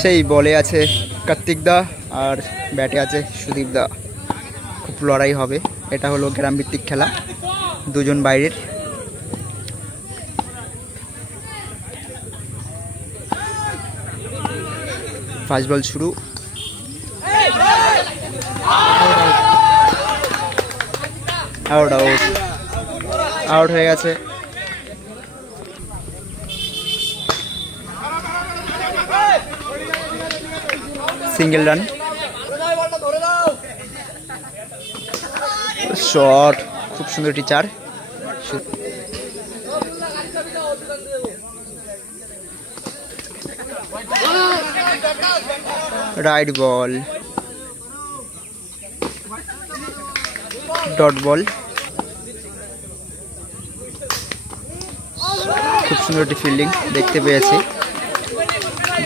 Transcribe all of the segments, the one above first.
সেই বলে আছে কার্তিক দা আর ব্যাটে আছে সুদীপ দা। খুব লড়াই হবে। এটা হলো গ্রাম ভিত্তিক খেলা, দুজন বাইরের। ফার্স্ট বল শুরু। আউট আউট আউট হয়ে গেছে। Single run. শট, খুব সুন্দর টিচার। রাইট বল, ডট বল। খুব সুন্দর একটি ফিল্ডিং দেখতে পেয়েছি,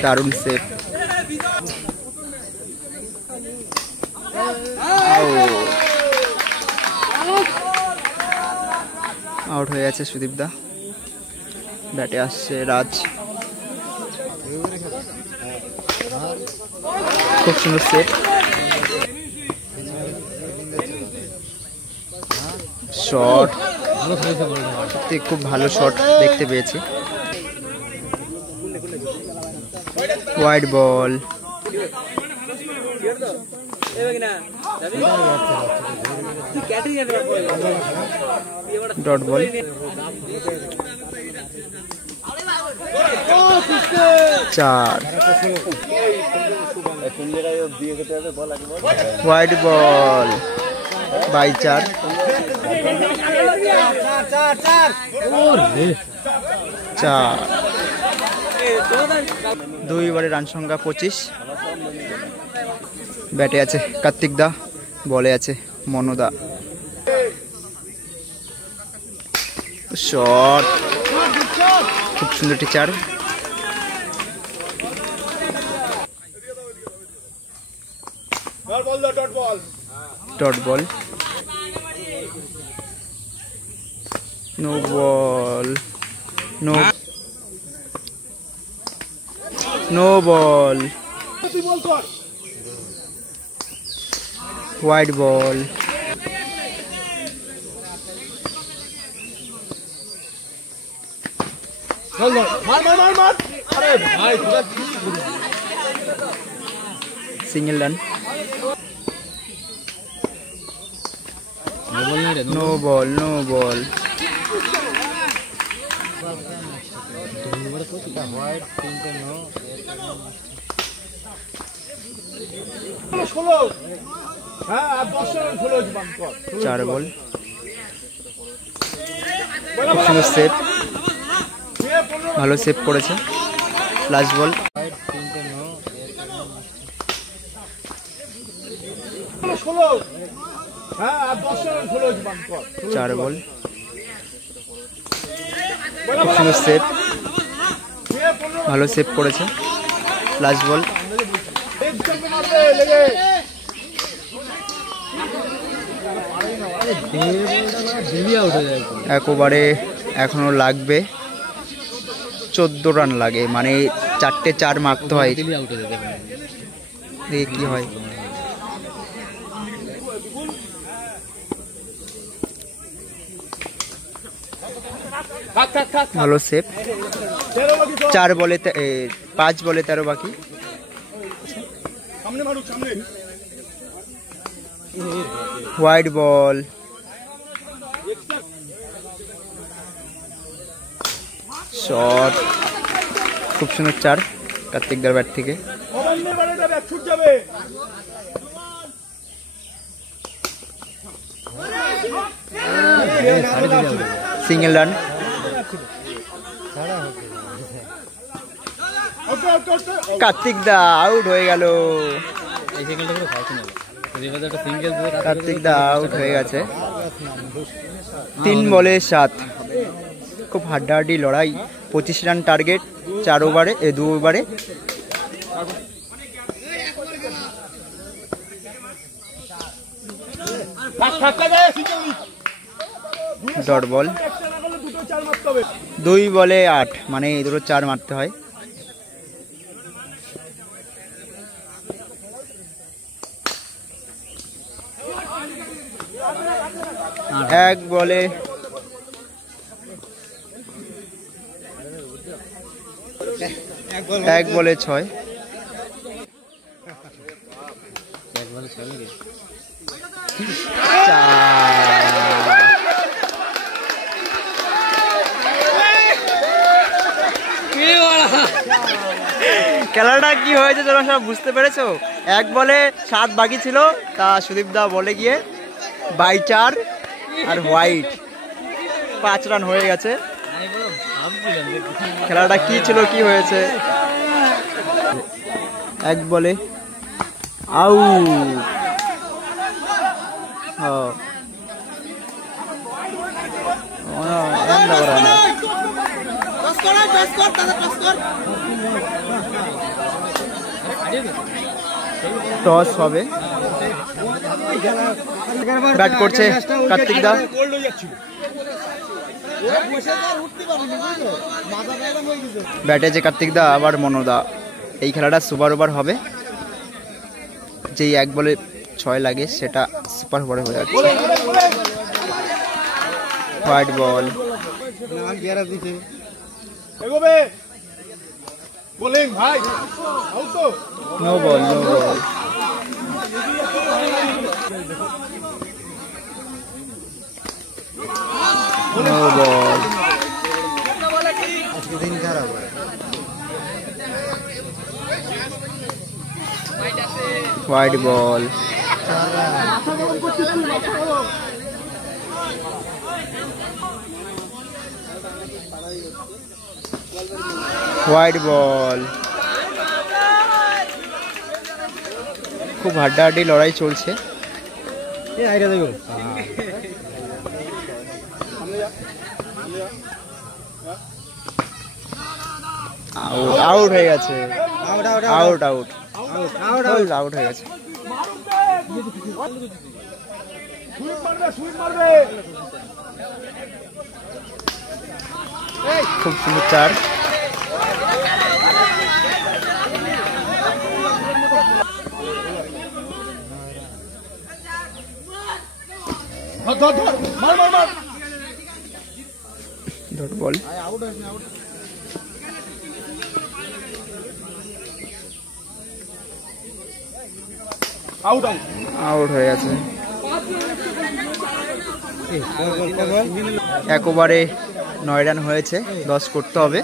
দারুণ সেভ। আউট হয়ে গেছে সুদীপ দা। ব্যাটে আসছে রাজ। খুব সুন্দর সেভ। শট, খুব ভালো শট দেখতে পেয়েছি। Wide ball, dot ball. চার, ওয়াইড বল বাই চার। চার, 2 ওভারে রান সংখ্যা 25। ব্যাটে আছে কার্তিক দা, বলে আছে মনোদা। শট, খুব সুন্দর teacher. Dot ball, no ball, no ball. Wide ball, single run. No ball, no ball. চার বল, খুব সুন্দর সেভ, ভালো সেভ করেছে। লাস্ট বল, চার বল, খুব সুন্দর সেভ, ভালো সেভ করেছে। লাস্ট বল, এক ওভারে এখনো লাগবে 14 রান লাগে, মানে 4টে 4 মারতে হয়। দেখি কি হয়। ভালো সেভ। 5 বলে 13 বাকি। ওয়াইড বল, শট, খুব সুন্দর 4 কার্তিকদার ব্যাট থেকে। Single run. কার্তিক দা আউট হয়ে গেল। কার্তিক দা আউট হয়ে গেছে। 3 বলে 7। খুব হাড্ডাহাড্ডি লড়াই। 25 রান টার্গেট 4 ওভারে 2 ওভারে। ডট বল, 2 বলে 8, মানে এই দুটো 4 মারতে হয়। এক বলে 6। খেলাটা কি হয়েছে তোমরা সব বুঝতে পেরেছো? 1 বলে 7 বাকি ছিল, তা সুদীপ দা বলে গিয়ে বাই 4 আর হোয়াইট 5 রান হয়ে গেছে। খেলাটা কি ছিল, কি হয়েছে? 1 বলে আউট। টস হবে, ব্যাট করছে কার্তিক দা। ব্যাটে যে কার্তিক দা আবার মনোদা। এই খেলাটা সুপার ওভার হবে, যেই 1 বলে 6 লাগে সেটা সুপার ওভারে হয়ে যাচ্ছে। White ball, no ball, no ball. No ball, white ball. White ball. খুব হাড্ডাহাড্ডি লড়াই চলছে। আউট হয়ে গেছে, আউট আউট আউট হয়ে গেছে। খুব সুন্দর 4। ডট বল, আউট হয়ে গেছে। 1 ওভারে 9 রান হয়েছে, 10 করতে হবে।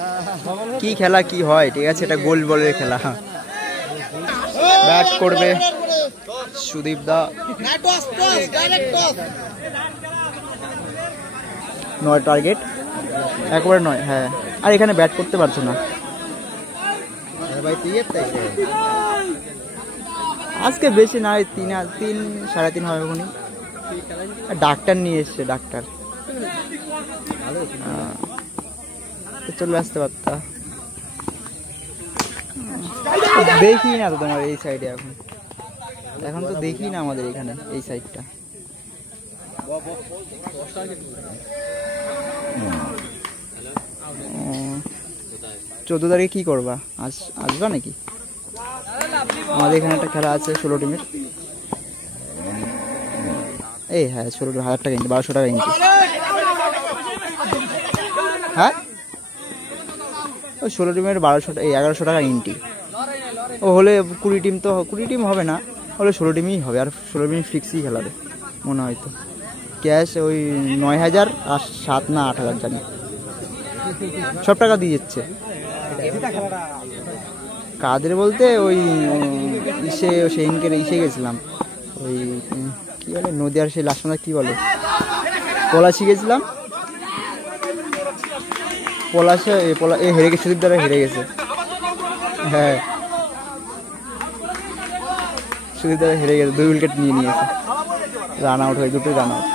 কি খেলা কি হয়, ঠিক আছে, এটা গোল বলের খেলা। ব্যাট করবে সুদীপ দা। 9 টার্গেট, 1 ওভারে 9। হ্যাঁ, আর এখানে ব্যাট করতে পারছো না আজকে, বেশি না, 3 3.5 হয় ওখানে। ডাক্তার নিয়ে এসছে, ডাক্তার চলে আসতে পারতা। দেখি না তো তোমার এই সাইডে, এখন তো দেখি না আমাদের এখানে এই সাইডটা। 14 তারিখে কি করবা? আসবা নাকি? আমাদের এখানে একটা খেলা আছে 16 টিমের। হ্যাঁ, 16,000 টাকা এন্ট্রি, 1200 টাকা এন্ট্রি। হ্যাঁ, ওই 16 টিমের 1100 টাকা এন্ট্রি। ও হলে 20 টিম, তো 20 টিম হবে না, হলে 16 টিমই হবে। আর 16 টিম ফিক্সই খেলাবে মনে হয়। তো ক্যাশ ওই 9,000 আর 7 না 8,000 জানি, সব টাকা দিয়ে যাচ্ছে। কাদের বলতে ওই সেদিনকে গেছিলাম, ওই কি বলে নদীয়ার সেই লাস্ট কি বলে, পলাশি গেছিলাম। পলাশে হেরে গেছে, সুদীপ দ্বারা হেরে গেছে। হ্যাঁ, সুদীপ দ্বারা হেরে গেছে, 2 উইকেট নিয়ে নিয়েছে, রান আউট হয়ে, 2টোই রান আউট।